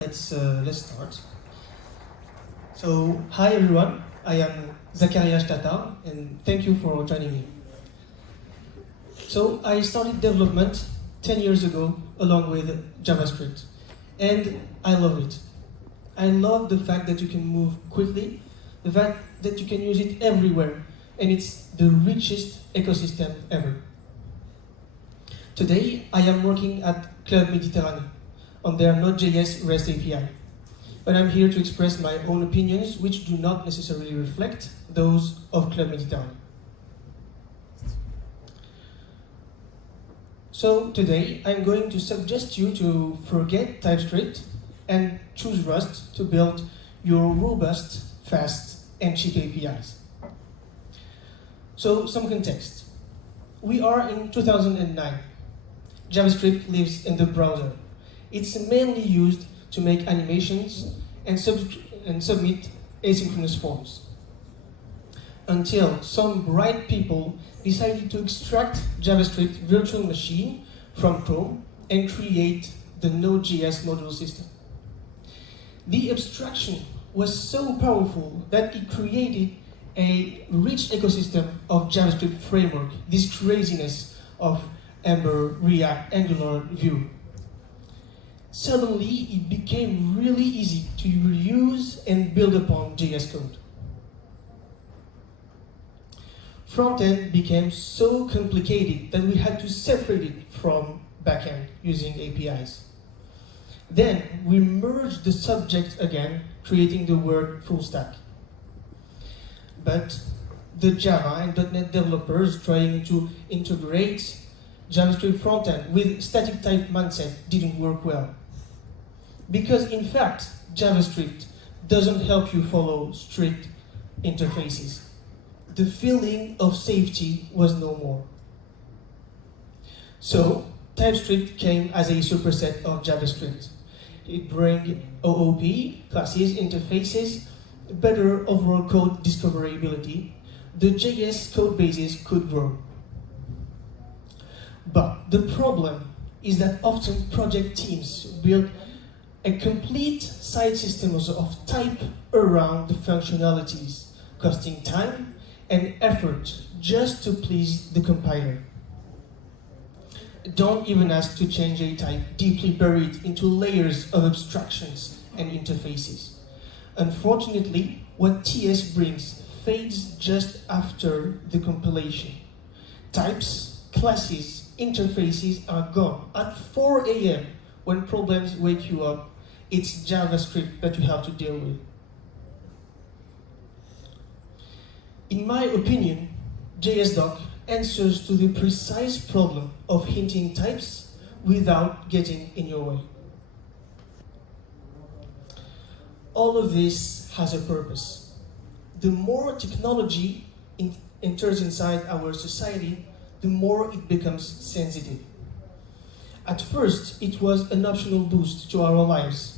Let's start. So, hi everyone, I am Zacaria Chtatar, and thank you for joining me. So, I started development 10 years ago along with JavaScript, and I love it. I love the fact that you can move quickly, the fact that you can use it everywhere, and it's the richest ecosystem ever. Today, I am working at Club Mediterranean on their Node.js REST API. But I'm here to express my own opinions, which do not necessarily reflect those of Club Mediterranean. So today, I'm going to suggest you to forget TypeScript and choose Rust to build your robust, fast, and cheap APIs. So some context. We are in 2009. JavaScript lives in the browser. It's mainly used to make animations and submit asynchronous forms. Until some bright people decided to extract JavaScript virtual machine from Chrome and create the Node.js module system. The abstraction was so powerful that it created a rich ecosystem of JavaScript framework, this craziness of Ember, React, Angular, Vue. Suddenly, it became really easy to reuse and build upon JS code. Frontend became so complicated that we had to separate it from backend using APIs. Then, we merged the subject again, creating the word full stack. But the Java and .NET developers trying to integrate JavaScript frontend with static type mindset didn't work well. Because in fact, JavaScript doesn't help you follow strict interfaces. The feeling of safety was no more. So, TypeScript came as a superset of JavaScript. It brings OOP, classes, interfaces, better overall code discoverability. The JS code bases could grow. But the problem is that often project teams build a complete side system of type around the functionalities, costing time and effort just to please the compiler. Don't even ask to change a type deeply buried into layers of abstractions and interfaces. Unfortunately, what TS brings fades just after the compilation. Types, classes, interfaces are gone at 4 a.m. when problems wake you up. It's JavaScript that you have to deal with. In my opinion, JSDoc answers to the precise problem of hinting types without getting in your way. All of this has a purpose. The more technology enters inside our society, the more it becomes sensitive. At first, it was an optional boost to our lives.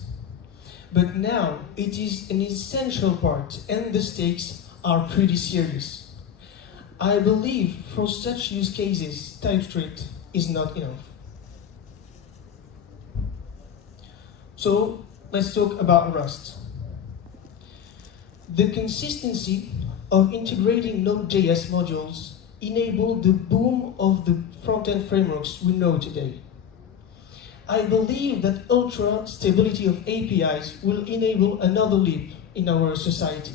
But now, it is an essential part, and the stakes are pretty serious. I believe for such use cases, TypeScript is not enough. So, let's talk about Rust. The consistency of integrating Node.js modules enabled the boom of the front-end frameworks we know today. I believe that ultra stability of APIs will enable another leap in our society.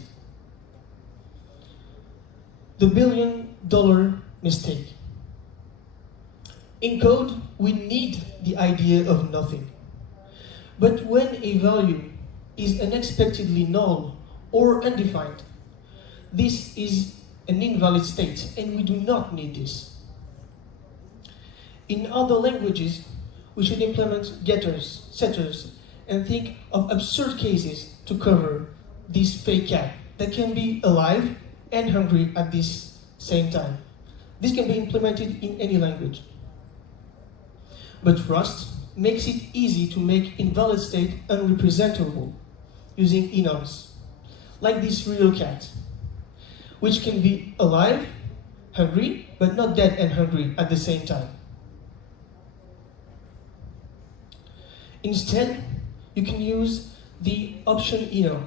The billion-dollar mistake. In code, we need the idea of nothing. But when a value is unexpectedly null or undefined, this is an invalid state, and we do not need this. In other languages, we should implement getters, setters, and think of absurd cases to cover this fake cat that can be alive and hungry at this same time. This can be implemented in any language. But Rust makes it easy to make invalid state unrepresentable using enums, like this real cat, which can be alive, hungry, but not dead and hungry at the same time. Instead, you can use the option enum.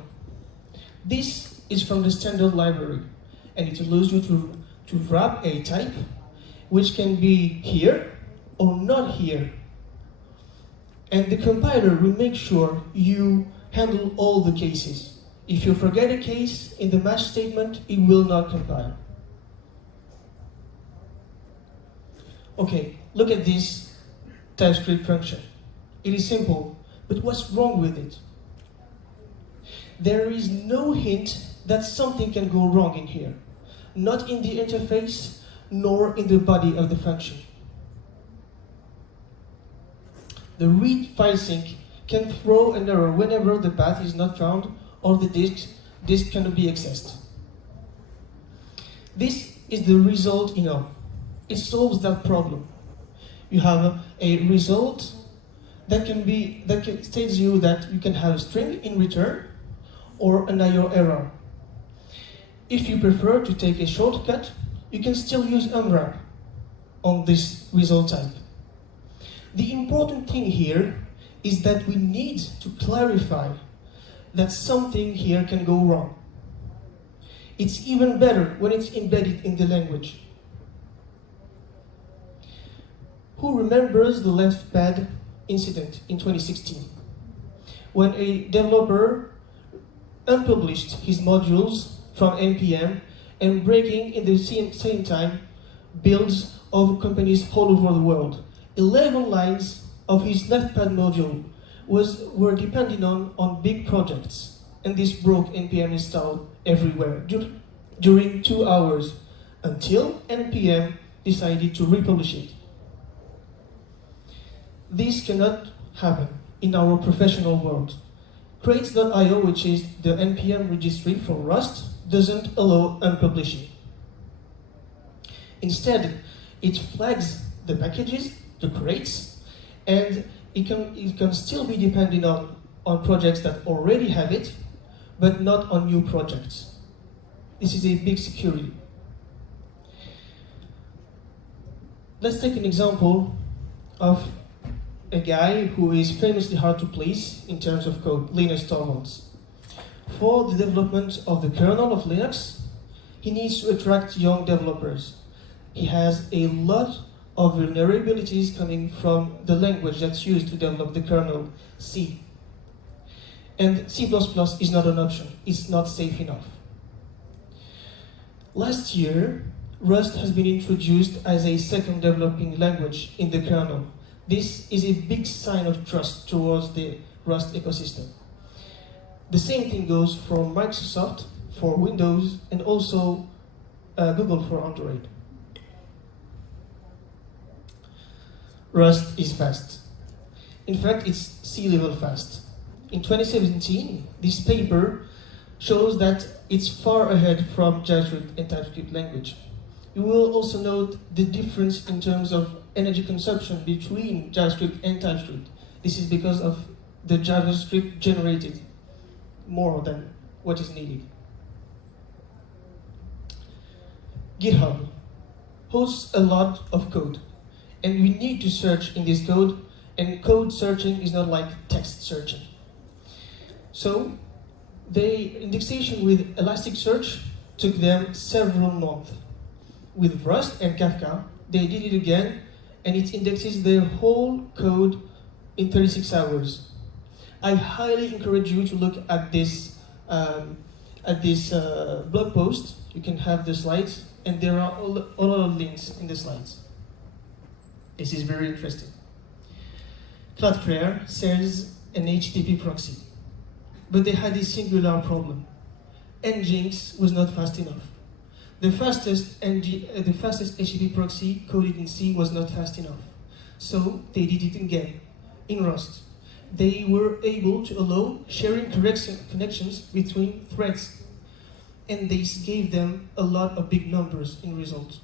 This is from the standard library, and it allows you to wrap a type, which can be here or not here. And the compiler will make sure you handle all the cases. If you forget a case in the match statement, it will not compile. Okay, look at this TypeScript function. It is simple, but what's wrong with it? There is no hint that something can go wrong in here. Not in the interface, nor in the body of the function. The read file sync can throw an error whenever the path is not found or the disk cannot be accessed. This is the result enum. It solves that problem. You have a result that tells you that you can have a string in return or an IO error. If you prefer to take a shortcut, you can still use unwrap on this result type. The important thing here is that we need to clarify that something here can go wrong. It's even better when it's embedded in the language. Who remembers the left pad incident in 2016? When a developer unpublished his modules from NPM and breaking in the same time builds of companies all over the world. 11 lines of his left pad module were depending on big projects, and this broke NPM install everywhere during 2 hours until NPM decided to republish it. This cannot happen in our professional world. Crates.io, which is the NPM registry for Rust, doesn't allow unpublishing. Instead, it flags the packages, the crates, and it can still be depending on projects that already have it, but not on new projects. This is a big security. Let's take an example of a guy who is famously hard to please in terms of code, Linus Torvalds. For the development of the kernel of Linux, he needs to attract young developers. He has a lot of vulnerabilities coming from the language that's used to develop the kernel, C. And C++ is not an option. It's not safe enough. Last year, Rust has been introduced as a second developing language in the kernel. This is a big sign of trust towards the Rust ecosystem. The same thing goes for Microsoft for Windows and also Google for Android. Rust is fast. In fact, it's sea-level fast. In 2017, this paper shows that it's far ahead from JavaScript and TypeScript language. You will also note the difference in terms of energy consumption between JavaScript and TypeScript. This is because of the JavaScript generated more than what is needed. GitHub hosts a lot of code, and we need to search in this code, and code searching is not like text searching. So, the indexation with Elasticsearch took them several months. With Rust and Kafka, they did it again, and it indexes their whole code in 36 hours. I highly encourage you to look at this blog post. You can have the slides, and there are a lot of links in the slides. This is very interesting. Cloudflare sells an HTTP proxy, but they had a singular problem. Nginx was not fast enough. The fastest HTTP proxy coded in C was not fast enough. So they did it again in Rust. They were able to allow sharing connections between threads, and this gave them a lot of big numbers in results.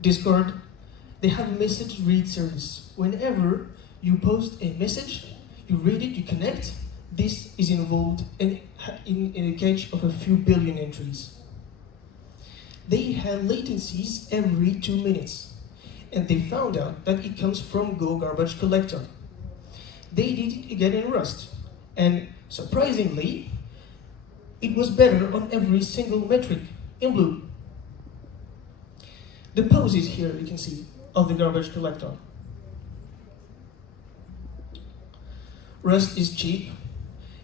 Discord, they have a message read service. Whenever you post a message, you read it, you connect, this is involved in a cache of a few billion entries. They had latencies every 2 minutes, and they found out that it comes from Go garbage collector. They did it again in Rust. And surprisingly, it was better on every single metric in blue. The poses here you can see of the garbage collector. Rust is cheap.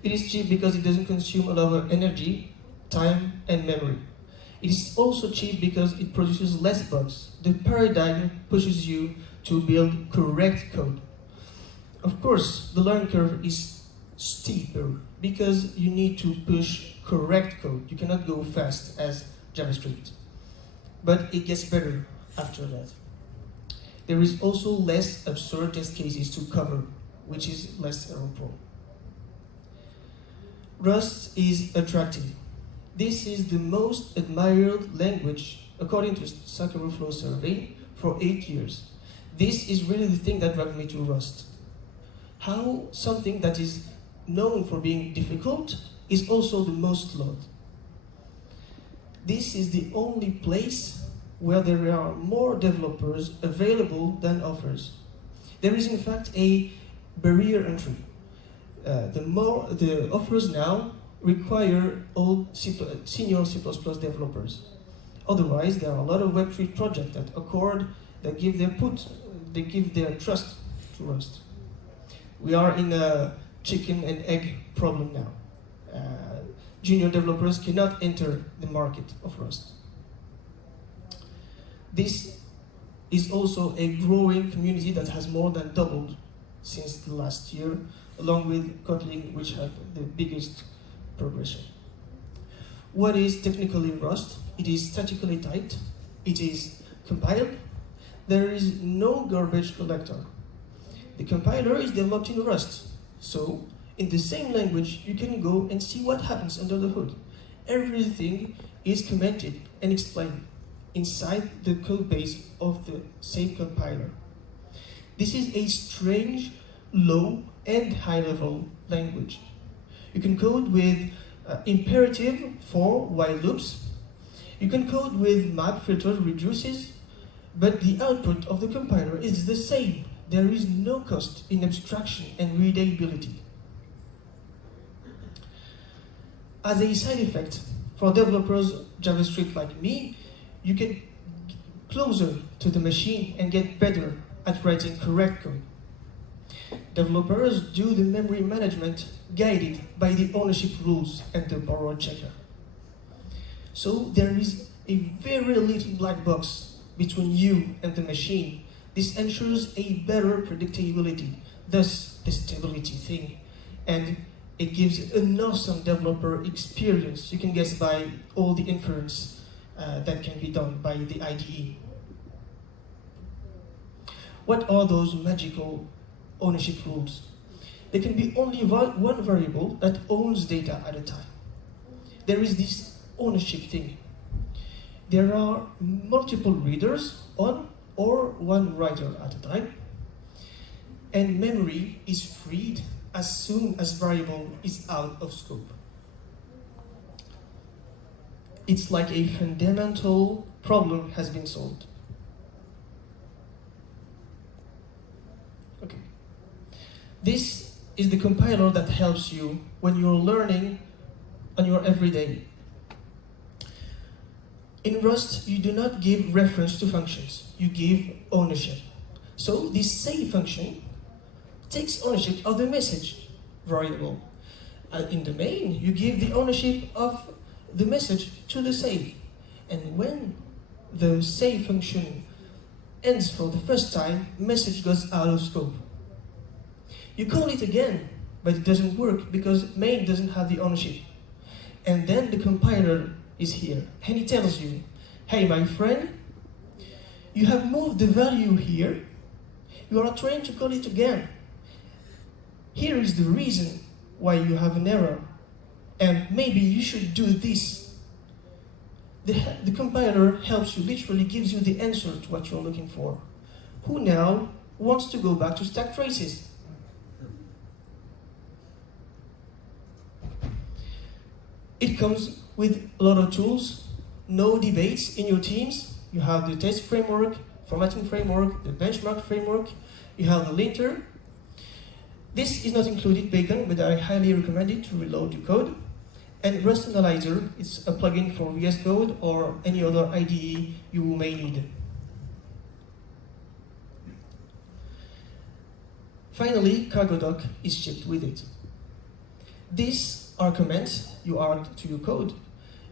It is cheap because it doesn't consume a lot of energy, time, and memory. It is also cheap because it produces less bugs. The paradigm pushes you to build correct code. Of course, the learning curve is steeper because you need to push correct code. You cannot go fast as JavaScript. But it gets better after that. There is also less absurd test cases to cover, which is less error-prone. Rust is attractive. This is the most admired language, according to Zacaria Flow survey, for 8 years. This is really the thing that dragged me to Rust. How something that is known for being difficult is also the most loved. This is the only place where there are more developers available than offers. There is in fact a barrier entry. The offers now require all senior C++ developers. Otherwise, there are a lot of Web3 projects that accord, that give their trust to Rust. We are in a chicken and egg problem now. Junior developers cannot enter the market of Rust. This is also a growing community that has more than doubled since the last year, along with Kotlin, which had the biggest progression. What is technically Rust? It is statically typed, it is compiled, there is no garbage collector. The compiler is developed in Rust, so in the same language you can go and see what happens under the hood. Everything is commented and explained inside the code base of the same compiler. This is a strange, low and high level language. You can code with imperative for while loops. You can code with map filter reduces, but the output of the compiler is the same. There is no cost in abstraction and readability. As a side effect, for developers JavaScript like me, you get closer to the machine and get better at writing correct code. Developers do the memory management guided by the ownership rules and the borrow checker. So there is a very little black box between you and the machine. This ensures a better predictability, thus the stability thing, and it gives an awesome developer experience. You can guess by all the inference that can be done by the IDE. What are those magical ownership rules? There can be only one variable that owns data at a time. There is this ownership thing. There are multiple readers on or one writer at a time, and memory is freed as soon as variable is out of scope. It's like a fundamental problem has been solved. Okay. This is the compiler that helps you when you're learning on your everyday. In Rust, you do not give reference to functions, you give ownership. So this save function takes ownership of the message variable. In the main, you give the ownership of the message to the save. And when the save function ends for the first time, message goes out of scope. You call it again, but it doesn't work because main doesn't have the ownership. And then the compiler is here, and he tells you, hey my friend, you have moved the value here, you are trying to call it again. Here is the reason why you have an error, and maybe you should do this. The compiler helps you, literally gives you the answer to what you're looking for. Who now wants to go back to stack traces? It comes with a lot of tools, no debates in your teams. You have the test framework, formatting framework, the benchmark framework, you have the linter. This is not included Backend, but I highly recommend it to reload your code. And Rust Analyzer is a plugin for VS Code or any other IDE you may need. Finally, cargo doc is shipped with it. These are commands you add to your code,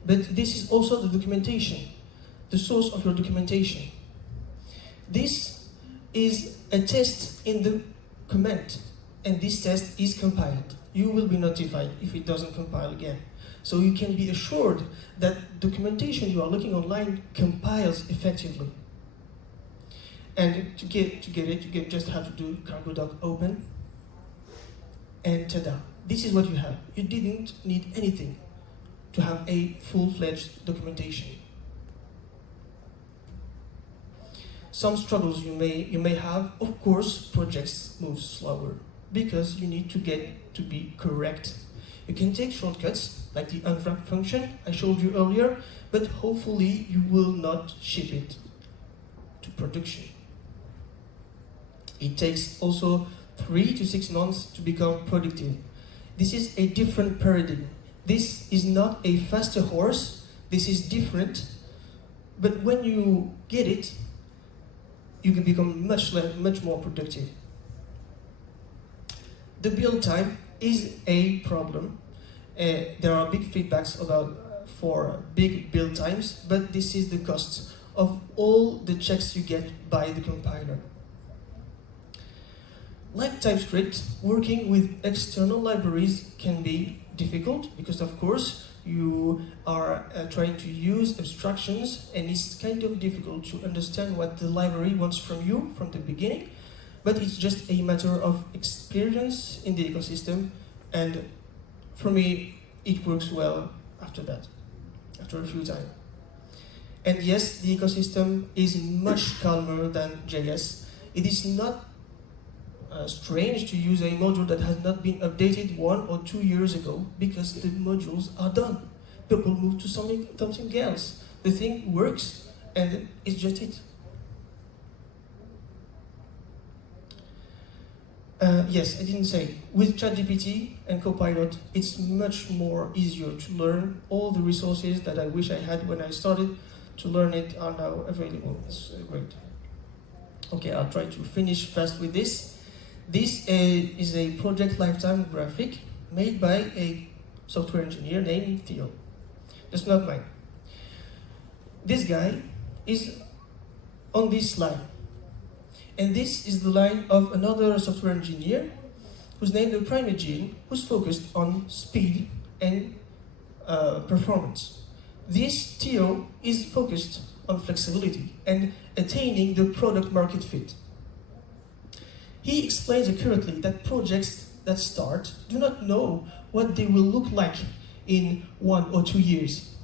but this is also the documentation, the source of your documentation. This is a test in the command, and this test is compiled. You will be notified if it doesn't compile again. So you can be assured that documentation you are looking online compiles effectively. And to get it, you just have to do cargo doc open, and tada. This is what you have. You didn't need anything to have a full-fledged documentation. Some struggles you may have, of course, projects move slower because you need to get to be correct. You can take shortcuts like the unwrap function I showed you earlier, but hopefully you will not ship it to production. It takes also 3 to 6 months to become productive. This is a different paradigm. This is not a faster horse, this is different, but when you get it, you can become much more productive. The build time is a problem. There are big feedbacks for big build times, but this is the cost of all the checks you get by the compiler. Like TypeScript, working with external libraries can be difficult because, of course, you are trying to use abstractions, and it's kind of difficult to understand what the library wants from you from the beginning, but it's just a matter of experience in the ecosystem, and for me, it works well after that, after a few times. And yes, the ecosystem is much calmer than JS. It is not strange to use a module that has not been updated 1 or 2 years ago because the modules are done. People move to something else. The thing works and it's just it. Yes, I didn't say. With ChatGPT and Copilot, it's much more easier to learn. All the resources that I wish I had when I started to learn it are now available. It's great. Okay, I'll try to finish fast with this. This is a project lifetime graphic made by a software engineer named Theo. That's not mine. This guy is on this line. And this is the line of another software engineer who's named Apidays, who's focused on speed and performance. This Theo is focused on flexibility and attaining the product market fit. He explains accurately that projects that start do not know what they will look like in 1 or 2 years.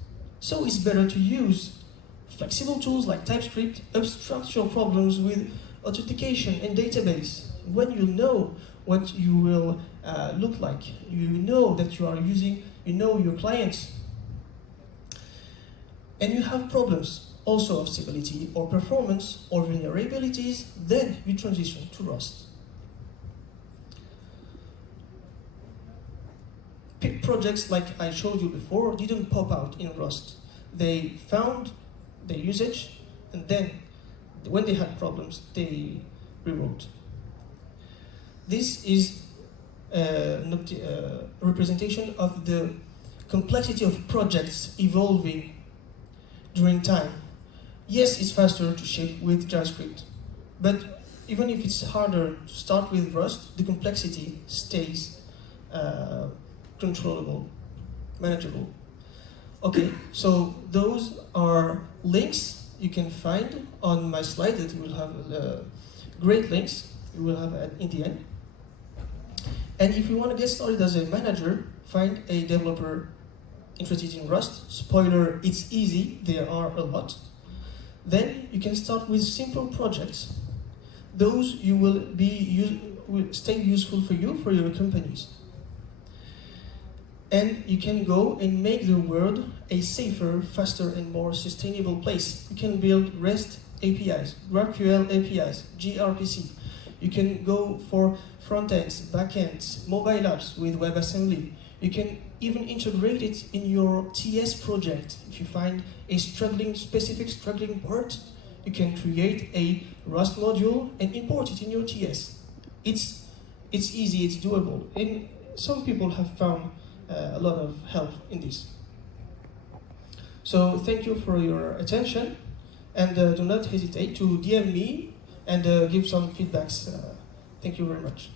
So it's better to use flexible tools like TypeScript, abstract your problems with authentication and database. When you know what you will look like, you know that you are using, you know your clients, and you have problems also of stability or performance or vulnerabilities, then you transition to Rust. Projects like I showed you before didn't pop out in Rust. They found the usage, and then when they had problems, they rewrote. This is a representation of the complexity of projects evolving during time. Yes, it's faster to ship with JavaScript, but even if it's harder to start with Rust, the complexity stays controllable, manageable. Okay, so those are links you can find on my slide that will have great links you will have in the end. And if you want to get started as a manager, find a developer interested in Rust. Spoiler, it's easy, there are a lot. Then you can start with simple projects. Those will stay useful for you, for your companies. And you can go and make the world a safer, faster, and more sustainable place. You can build REST APIs, GraphQL APIs, gRPC. You can go for front-ends, back-ends, mobile apps with WebAssembly. You can even integrate it in your TS project. If you find a specific struggling part, you can create a Rust module and import it in your TS. It's easy, it's doable. And some people have found a lot of help in this. So thank you for your attention, and do not hesitate to DM me and give some feedbacks. Thank you very much.